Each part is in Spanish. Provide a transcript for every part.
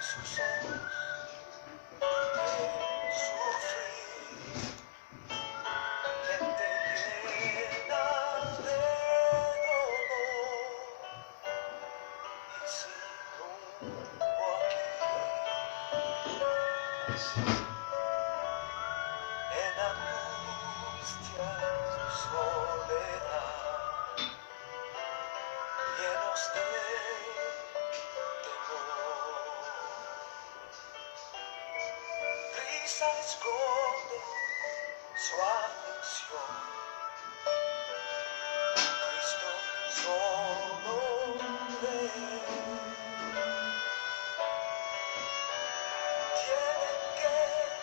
sus ojos sufrir, gente llena de dolor y sin rumbo aquí, en angustia y soledad, llenos de risa esconde su aflicción, Cristo solo ve. Tienen que saber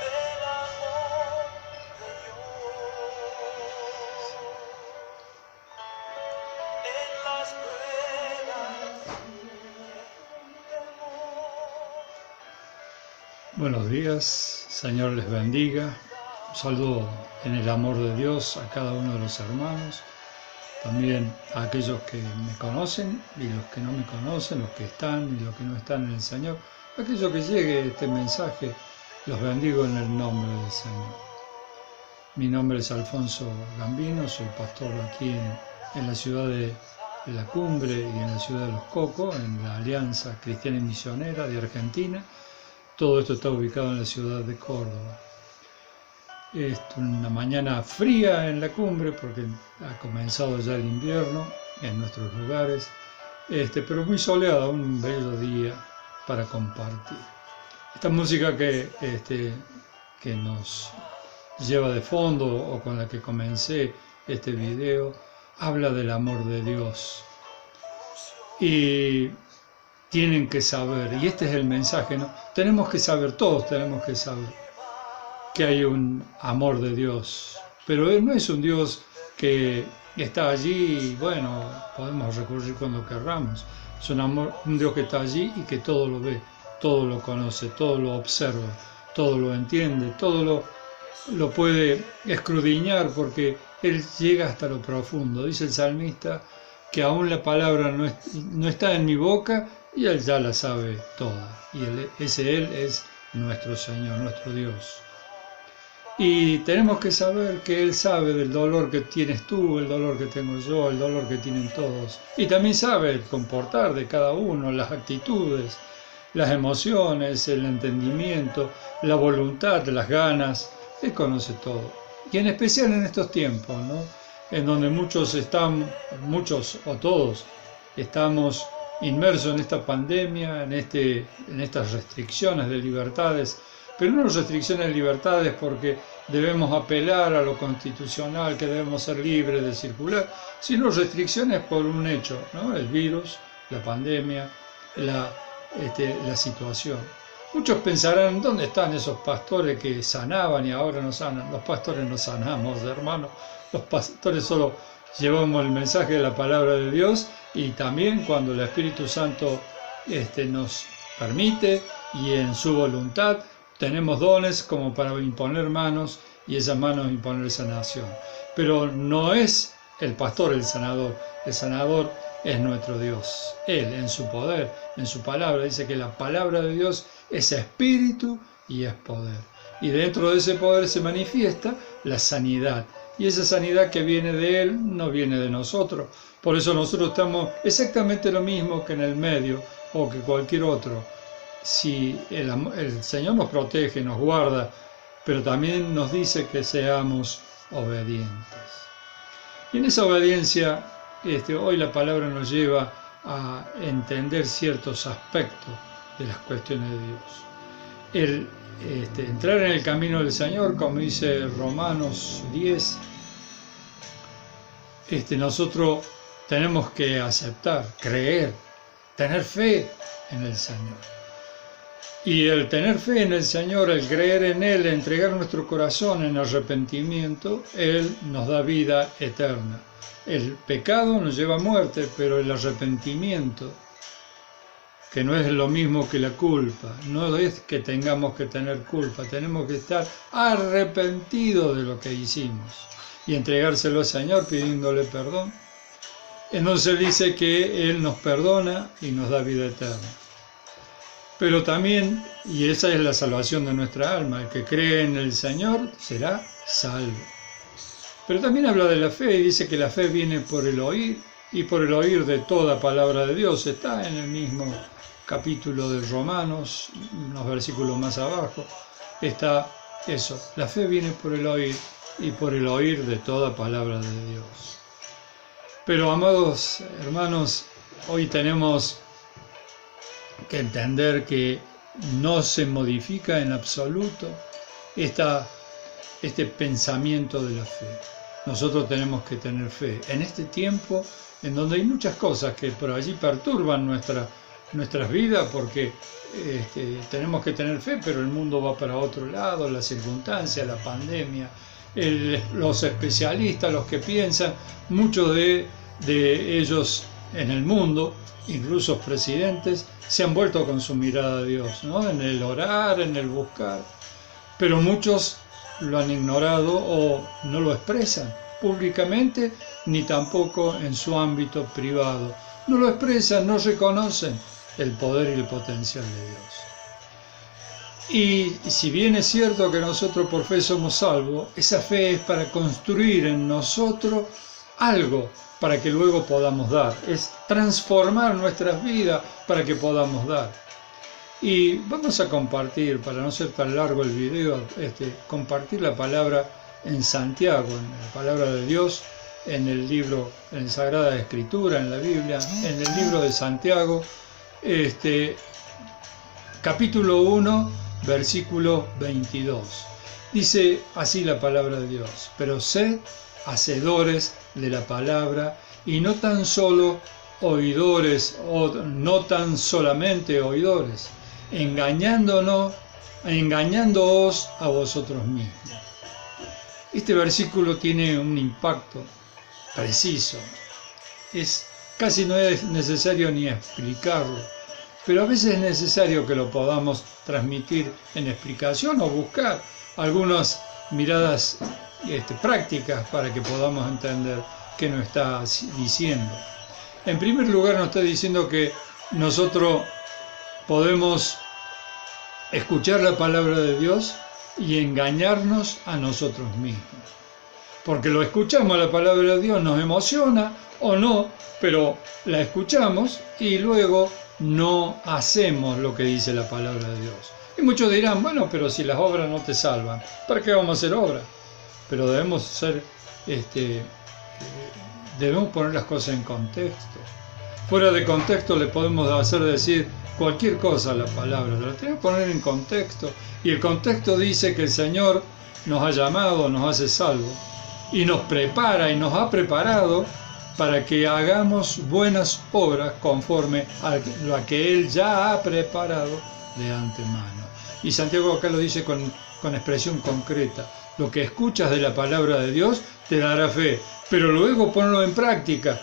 del amor de Dios en las pruebas. Buenos días, Señor les bendiga. Un saludo en el amor de Dios a cada uno de los hermanos, también a aquellos que me conocen y los que no me conocen, los que están y los que no están en el Señor. Aquellos que llegue este mensaje, los bendigo en el nombre del Señor. Mi nombre es Alfonso Gambino, soy pastor aquí en la ciudad de La Cumbre y en la ciudad de Los Cocos, en la Alianza Cristiana y Misionera de Argentina. Todo esto está ubicado en la ciudad de Córdoba. Es una mañana fría en La Cumbre porque ha comenzado ya el invierno en nuestros lugares, pero muy soleada, un bello día para compartir. Esta música que nos lleva de fondo o con la que comencé este video habla del amor de Dios. Y tienen que saber, y este es el mensaje, ¿no? Tenemos que saber, todos tenemos que saber que hay un amor de Dios, pero Él no es un Dios que está allí y bueno, podemos recurrir cuando querramos. Es un Dios que está allí y que todo lo ve, todo lo conoce, todo lo observa, todo lo entiende, todo lo puede escudriñar porque Él llega hasta lo profundo. Dice el salmista que aún la palabra no está en mi boca y Él ya la sabe toda. Y Él es nuestro Señor, nuestro Dios. Y tenemos que saber que Él sabe del dolor que tienes tú, el dolor que tengo yo, el dolor que tienen todos. Y también sabe el comportar de cada uno, las actitudes, las emociones, el entendimiento, la voluntad, las ganas. Él conoce todo. Y en especial en estos tiempos, ¿no? En donde muchos o todos, estamos inmersos en esta pandemia, en estas restricciones de libertades, pero no restricciones de libertades porque debemos apelar a lo constitucional, que debemos ser libres de circular, sino restricciones por un hecho, ¿no? El virus, la pandemia, la situación. Muchos pensarán, ¿dónde están esos pastores que sanaban y ahora no sanan? Los pastores no sanamos, hermanos. Los pastores solo llevamos el mensaje de la palabra de Dios y también cuando el Espíritu Santo nos permite y en su voluntad tenemos dones como para imponer manos y esas manos imponer sanación. Pero no es el pastor el sanador es nuestro Dios. Él en su poder, en su palabra, dice que la palabra de Dios es espíritu y es poder. Y dentro de ese poder se manifiesta la sanidad. Y esa sanidad que viene de Él no viene de nosotros. Por eso nosotros estamos exactamente lo mismo que en el medio o que cualquier otro. Si el Señor nos protege, nos guarda, pero también nos dice que seamos obedientes. Y en esa obediencia, hoy la palabra nos lleva a entender ciertos aspectos de las cuestiones de Dios. Entrar en el camino del Señor, como dice Romanos 10, nosotros tenemos que aceptar, creer, tener fe en el Señor. Y el tener fe en el Señor, el creer en Él, entregar nuestro corazón en arrepentimiento, Él nos da vida eterna. El pecado nos lleva a muerte, pero el arrepentimiento, que no es lo mismo que la culpa, no es que tengamos que tener culpa, tenemos que estar arrepentidos de lo que hicimos y entregárselo al Señor pidiéndole perdón. Entonces Él dice que Él nos perdona y nos da vida eterna. Pero también, y esa es la salvación de nuestra alma, el que cree en el Señor será salvo. Pero también habla de la fe y dice que la fe viene por el oír y por el oír de toda palabra de Dios. Está en el mismo capítulo de Romanos, unos versículos más abajo, está eso. La fe viene por el oír y por el oír de toda palabra de Dios. Pero, amados hermanos, hoy tenemos que entender que no se modifica en absoluto este pensamiento de la fe. Nosotros tenemos que tener fe en este tiempo en donde hay muchas cosas que por allí perturban nuestras vidas, porque tenemos que tener fe, pero el mundo va para otro lado, las circunstancias, la pandemia, los especialistas, los que piensan, muchos de ellos en el mundo, incluso presidentes, se han vuelto con su mirada a Dios, ¿no? En el orar, en el buscar, pero muchos lo han ignorado o no lo expresan públicamente, ni tampoco en su ámbito privado. No lo expresan, no reconocen el poder y el potencial de Dios. Y si bien es cierto que nosotros por fe somos salvos, esa fe es para construir en nosotros algo para que luego podamos dar. Es transformar nuestras vidas para que podamos dar. Y vamos a compartir, para no ser tan largo el video, compartir la palabra en Santiago, en la palabra de Dios, en el libro, en Sagrada Escritura, en la Biblia, en el libro de Santiago, capítulo 1, versículo 22. Dice así la palabra de Dios: pero sed hacedores de la palabra y no tan solo oidores, o no tan solamente oidores, engañándoos a vosotros mismos. Este versículo tiene un impacto preciso. Casi no es necesario ni explicarlo, pero a veces es necesario que lo podamos transmitir en explicación o buscar algunas miradas prácticas para que podamos entender qué nos está diciendo. En primer lugar, nos está diciendo que nosotros podemos escuchar la palabra de Dios y engañarnos a nosotros mismos. Porque lo escuchamos, la palabra de Dios nos emociona o no, pero la escuchamos y luego no hacemos lo que dice la palabra de Dios. Y muchos dirán, bueno, pero si las obras no te salvan, ¿para qué vamos a hacer obras? Pero debemos debemos poner las cosas en contexto. Fuera de contexto le podemos hacer decir cualquier cosa a la palabra, la tenemos que poner en contexto. Y el contexto dice que el Señor nos ha llamado, nos hace salvos, y nos prepara y nos ha preparado para que hagamos buenas obras conforme a la que Él ya ha preparado de antemano. Y Santiago acá lo dice con expresión concreta: lo que escuchas de la palabra de Dios te dará fe, pero luego ponlo en práctica.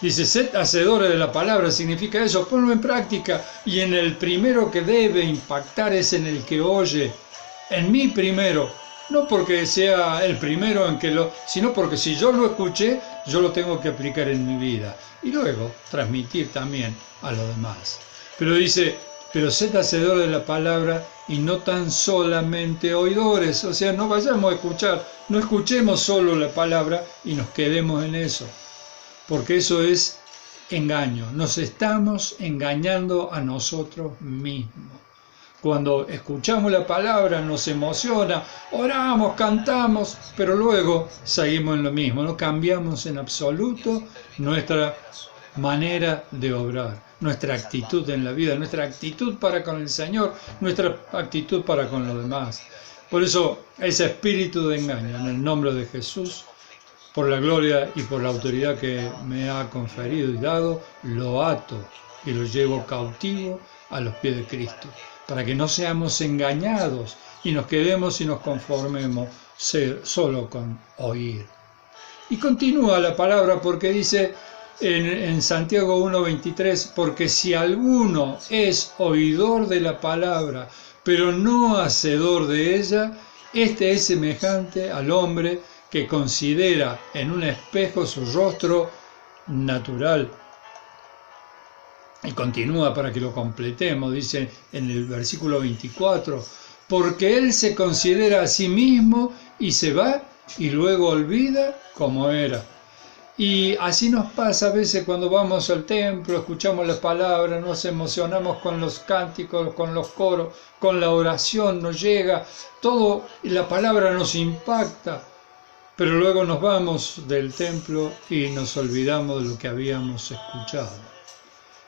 Dice, sed hacedores de la palabra, significa eso, ponlo en práctica. Y en el primero que debe impactar es en el que oye, en mí primero. No porque sea el primero en que sino porque si yo lo escuché, yo lo tengo que aplicar en mi vida. Y luego transmitir también a los demás. Pero dice, pero sed hacedores de la palabra y no tan solamente oidores. O sea, no vayamos a escuchar, no escuchemos solo la palabra y nos quedemos en eso. Porque eso es engaño. Nos estamos engañando a nosotros mismos. Cuando escuchamos la palabra nos emociona, oramos, cantamos, pero luego seguimos en lo mismo. No cambiamos en absoluto nuestra manera de obrar, nuestra actitud en la vida, nuestra actitud para con el Señor, nuestra actitud para con los demás. Por eso ese espíritu de engaño, en el nombre de Jesús, por la gloria y por la autoridad que me ha conferido y dado, lo ato y lo llevo cautivo a los pies de Cristo, para que no seamos engañados y nos quedemos y nos conformemos solo con oír. Y continúa la palabra porque dice en Santiago 1:23, porque si alguno es oidor de la palabra, pero no hacedor de ella, este es semejante al hombre que considera en un espejo su rostro natural. Y continúa para que lo completemos, dice en el versículo 24, porque él se considera a sí mismo y se va y luego olvida como era. Y así nos pasa a veces cuando vamos al templo, escuchamos las palabras, nos emocionamos con los cánticos, con los coros, con la oración, nos llega, todo, la palabra nos impacta, pero luego nos vamos del templo y nos olvidamos de lo que habíamos escuchado.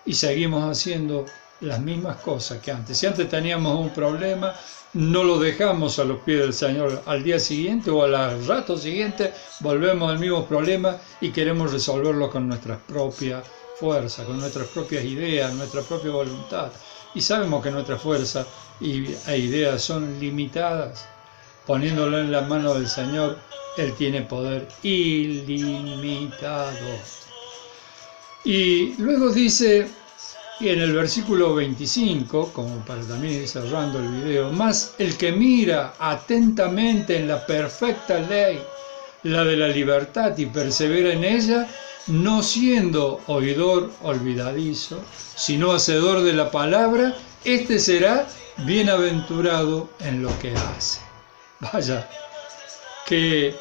Y seguimos haciendo las mismas cosas que antes. Si antes teníamos un problema, no lo dejamos a los pies del Señor. Al día siguiente o al rato siguiente volvemos al mismo problema y queremos resolverlo con nuestras propias fuerzas, con nuestras propias ideas, nuestra propia voluntad. Y sabemos que nuestras fuerzas e ideas son limitadas. Poniéndolo en la mano del Señor, Él tiene poder ilimitado. Y luego dice en el versículo 25, como para también ir cerrando el video, más el que mira atentamente en la perfecta ley, la de la libertad, y persevera en ella, no siendo oidor olvidadizo, sino hacedor de la palabra, este será bienaventurado en lo que hace. Vaya, qué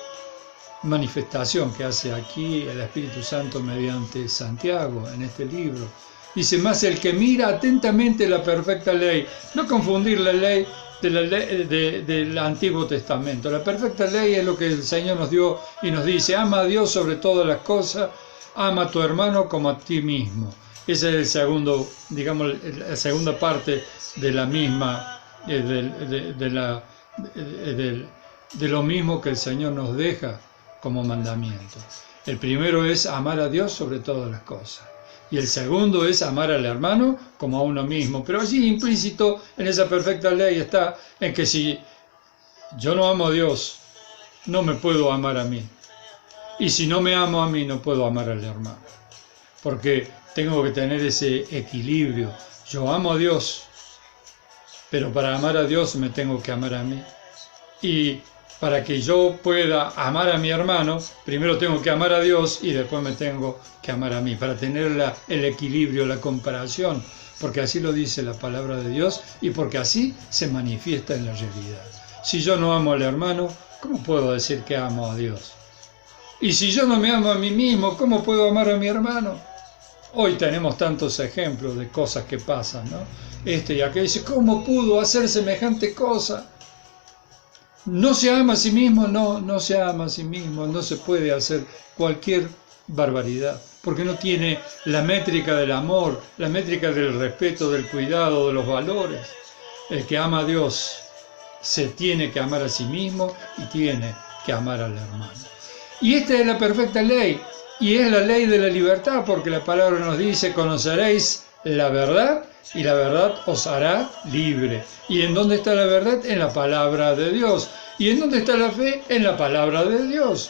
manifestación que hace aquí el Espíritu Santo mediante Santiago en este libro. Dice, más el que mira atentamente la perfecta ley, no confundir la ley del Antiguo Testamento. La perfecta ley es lo que el Señor nos dio y nos dice, ama a Dios sobre todas las cosas, ama a tu hermano como a ti mismo. Esa es el segundo, digamos, la segunda parte de la misma, de lo mismo que el Señor nos deja como mandamiento. El primero es amar a Dios sobre todas las cosas. Y el segundo es amar al hermano como a uno mismo. Pero allí implícito en esa perfecta ley está en que si yo no amo a Dios, no me puedo amar a mí. Y si no me amo a mí, no puedo amar al hermano. Porque tengo que tener ese equilibrio. Yo amo a Dios, pero para amar a Dios me tengo que amar a mí. Y para que yo pueda amar a mi hermano, primero tengo que amar a Dios y después me tengo que amar a mí, para tener el equilibrio, la comparación, porque así lo dice la palabra de Dios y porque así se manifiesta en la realidad. Si yo no amo al hermano, ¿cómo puedo decir que amo a Dios? Y si yo no me amo a mí mismo, ¿cómo puedo amar a mi hermano? Hoy tenemos tantos ejemplos de cosas que pasan, ¿no? Y aquel dice, ¿cómo pudo hacer semejante cosa? ¿No se ama a sí mismo? No se ama a sí mismo, no se puede hacer cualquier barbaridad, porque no tiene la métrica del amor, la métrica del respeto, del cuidado, de los valores. El que ama a Dios se tiene que amar a sí mismo y tiene que amar al hermano. Y esta es la perfecta ley, y es la ley de la libertad, porque la palabra nos dice, conoceréis la verdad, y la verdad os hará libre. ¿Y en dónde está la verdad? En la palabra de Dios. ¿Y en dónde está la fe? En la palabra de Dios.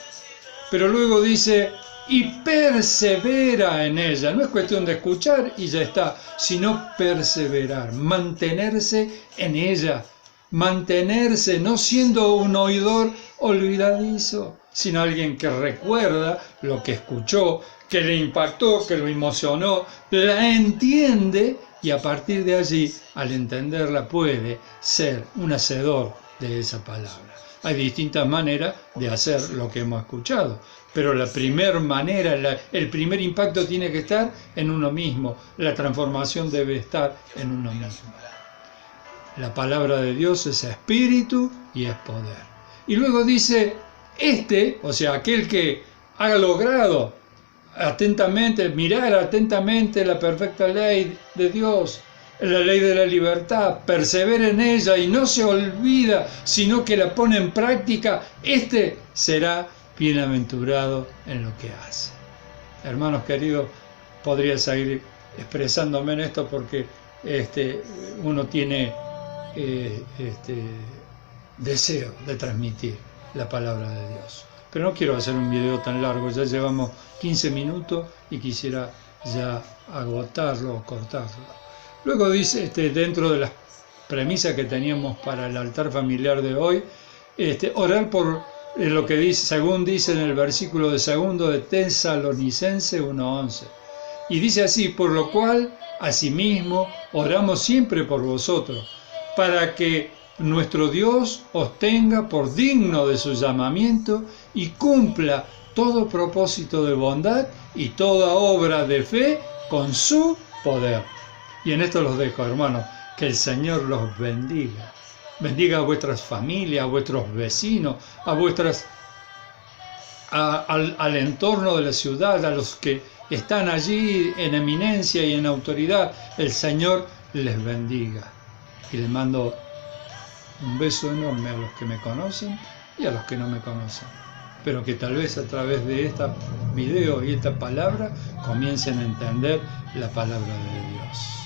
Pero luego dice, y persevera en ella. No es cuestión de escuchar y ya está, sino perseverar, mantenerse en ella. Mantenerse, no siendo un oidor olvidadizo, sino alguien que recuerda lo que escuchó, que le impactó, que lo emocionó, la entiende y a partir de allí, al entenderla, puede ser un hacedor de esa palabra. Hay distintas maneras de hacer lo que hemos escuchado, pero la primera manera, el primer impacto tiene que estar en uno mismo, la transformación debe estar en uno mismo. La palabra de Dios es espíritu y es poder. Y luego dice, o sea, aquel que ha logrado atentamente, mirar atentamente la perfecta ley de Dios, la ley de la libertad, persevera en ella y no se olvida, sino que la pone en práctica, será bienaventurado en lo que hace. Hermanos queridos, podría seguir expresándome en esto porque uno tiene deseo de transmitir la palabra de Dios. Pero no quiero hacer un video tan largo, ya llevamos 15 minutos y quisiera ya agotarlo o cortarlo. Luego dice, dentro de las premisas que teníamos para el altar familiar de hoy, orar por Es lo que dice, según dice en el versículo de 2 de Tesalonicenses 1:11. Y dice así: por lo cual, asimismo, oramos siempre por vosotros, para que nuestro Dios os tenga por digno de su llamamiento y cumpla todo propósito de bondad y toda obra de fe con su poder. Y en esto los dejo, hermanos, que el Señor los bendiga. Bendiga a vuestras familias, a vuestros vecinos, al entorno de la ciudad, a los que están allí en eminencia y en autoridad. El Señor les bendiga. Y les mando un beso enorme a los que me conocen y a los que no me conocen. Pero que tal vez a través de este video y esta palabra comiencen a entender la palabra de Dios.